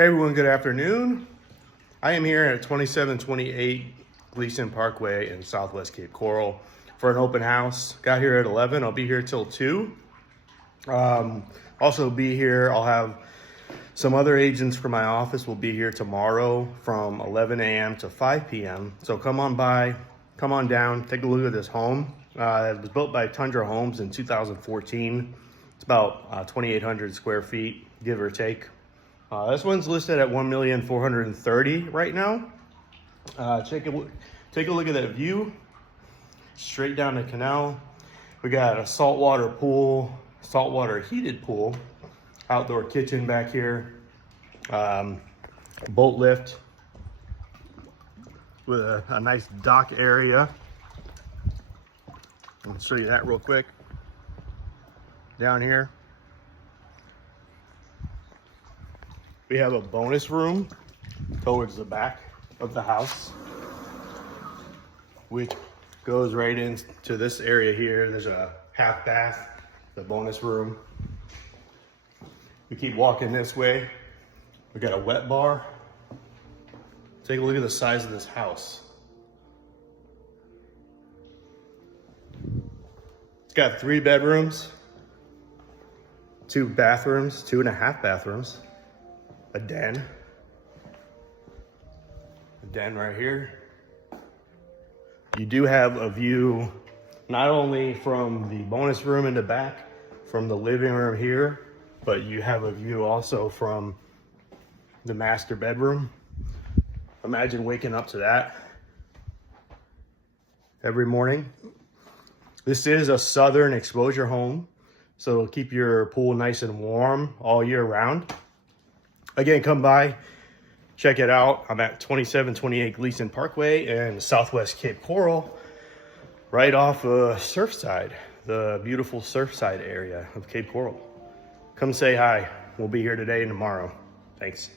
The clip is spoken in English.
Hey everyone, good afternoon. I am here at 2728 Gleason Parkway in Southwest Cape Coral for an open house. Got here at 11, I'll be here till 2. Also be here, I'll have some other agents from my office will be here tomorrow from 11 a.m. to 5 p.m. So come on by, come on down, take a look at this home. It was built by Tundra Homes in 2014. It's about 2,800 square feet, give or take. This one's listed at $1,430,000 right now. Take a look at that view, straight down the canal. We got a saltwater pool, saltwater heated pool, outdoor kitchen back here, boat lift with a nice dock area. I'll show you that real quick. Down here, we have a bonus room towards the back of the house, which goes right into this area here. There's a half bath, the bonus room. We keep walking this way. We got a wet bar. Take a look at the size of this house. It's got 3 bedrooms, 2 bathrooms, 2.5 bathrooms. A den right here. You do have a view not only from the bonus room in the back, from the living room here, but you have a view also from the master bedroom. Imagine waking up to that every morning. This is a southern exposure home, so it'll keep your pool nice and warm all year round. Again, come by, check it out. I'm at 2728 Gleason Parkway in Southwest Cape Coral, right off Surfside, the beautiful Surfside area of Cape Coral. Come say hi. We'll be here today and tomorrow. Thanks.